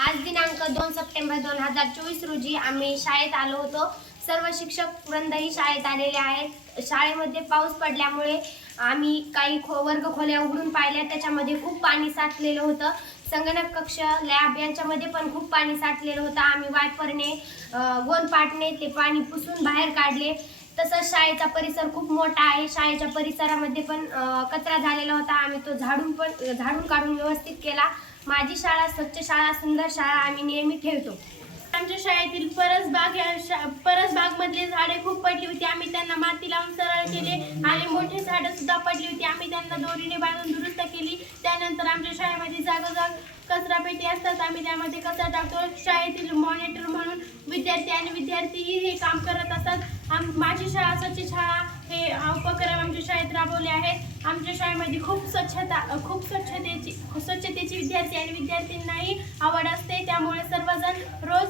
आज दिनांक 2 सप्टेंबर 2024 रोजी आम्ही शाळेत आलो होतो। सर्व शिक्षक वृंदही शाळेत आलेले आहेत। शाळेमध्ये पाऊस पडल्यामुळे आम्ही काही वर्ग खोल्या उघडून पाहिल्या, त्याच्यामध्ये खूप पाणी साठलेलं होतं। संगणक कक्ष, लॅब यांच्यामध्ये पण खूप पाणी साठलेलं होतं। आम्ही वायपरने गोंदपाटने ते पाणी पुसून बाहेर काढले। तसंच शाळेचा परिसर खूप मोठा आहे। शाळेच्या परिसरामध्ये पण कचरा झालेला होता। आम्ही तो झाडून काढून व्यवस्थित केला। माझी शाळा स्वच्छ शाळा, सुंदर शाळा आम्ही नेहमी ठेवतो। आमच्या शाळेतील परसबागमधली झाडे खूप पडली होती। आम्ही त्यांना माती लावून सरळ केले आणि मोठी झाडं सुद्धा पडली होती। आम्ही त्यांना दोरीने बांधून दुरुस्त केली। त्यानंतर आमच्या शाळेमध्ये जागोजाग कचरा पेटी असतात, आम्ही त्यामध्ये कचरा टाकतो। शाळेतील मॉनिटर म्हणून विद्यार्थी आणि विद्यार्थीही हे काम करत असतात। माझी शाळा स्वच्छ शाळा हे उपक्रम आमच्या शाळेत राबवले आहेत। आमच्या शाळेमध्ये खूप स्वच्छतेची विद्यार्थी आणि विद्यार्थ्यांनाही आवड असते, त्यामुळे सर्वजण रोज